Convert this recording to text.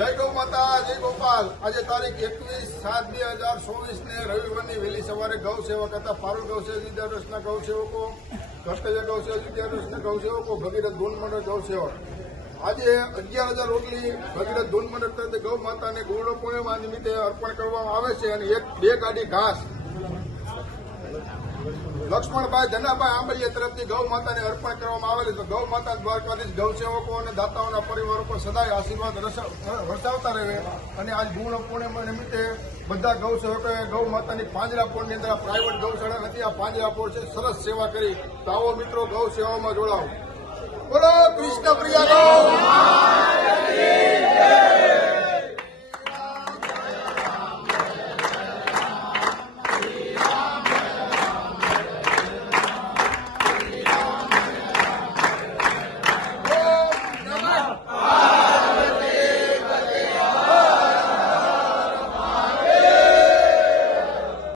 જય ગૌ માતા, જય ગોપાલ। આજે તારીખ 21/7/2024 ને રવિવારની વહેલી સવારે ગૌ સેવક હતા પારુલ ગૌ સેવક વિદ્યાદર્શના ગૌ સેવકો, કર્તવ્ય ગૌ સેવક વિદ્યાદર્શના ગૌ સેવકો, ભગીરથ ધૂન મંડળ ગૌ સેવક આજે 11,000 રોટલી ભગીરથ ધૂન મંડળ તરફથી ગૌ માતાને ગુરુ પૂર્ણિમા નિમિત્તે અર્પણ કરવામાં આવે છે અને બે ગાડી ઘાસ લક્ષ્મણભાઈ ધનાભાઈ આંબલિયા તરફથી ગૌ માતાને અર્પણ કરવામાં આવેલી છે। ગૌ માતા દ્વારકાધીશ ગૌ સેવકો અને દાતાઓના પરિવારો પર સદાય આશીર્વાદ વરસાવતા રહે અને આજ ગુરુ પૂર્ણિમા નિમિત્તે બધા ગૌ સેવકોએ ગૌ માતાની પાંજરાપોળની અંદર પ્રાઇવેટ ગૌશાળા નથી, આ પાંજરાપોળ છે, સરસ સેવા કરી। તો આવો મિત્રો ગૌ સેવામાં જોડાઓ। બોલો કૃષ્ણ પ્રિયા ગૌ।